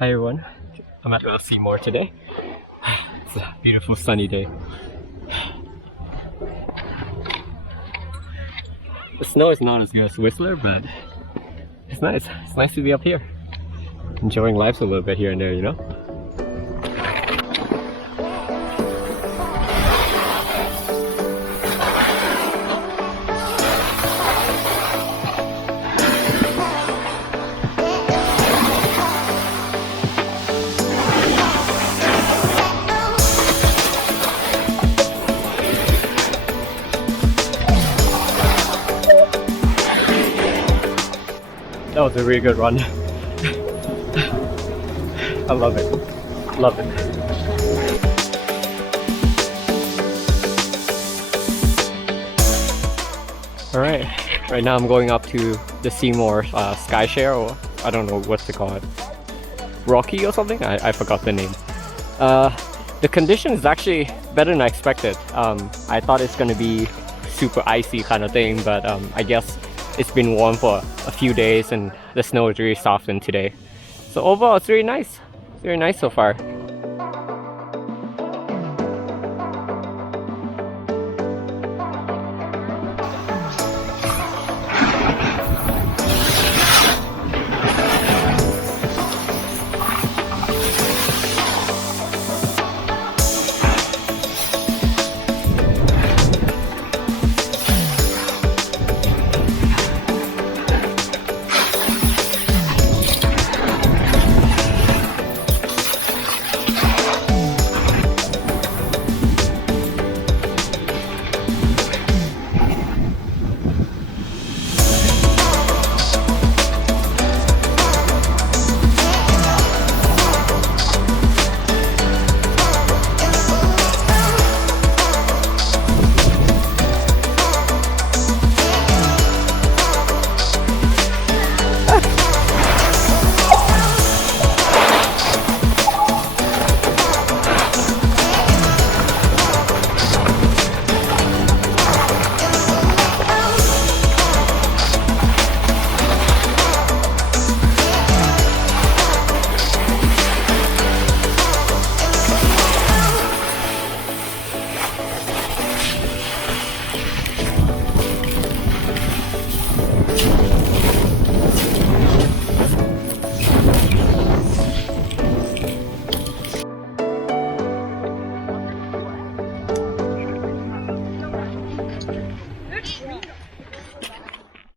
Hi everyone, I'm at Seymour today. It's a beautiful sunny day. The snow is not as good as Whistler, but it's nice. It's nice to be up here. Enjoying life a little bit here and there, you know? That was a really good run. I love it. Love it. Alright, right now I'm going up to the Seymour Skyshare, or I don't know what to call it. Rocky or something? I forgot the name. The condition is actually better than I expected. I thought it's gonna be super icy kind of thing, but I guess it's been warm for a few days and the snow is really softened today. So overall it's really nice. It's very nice so far.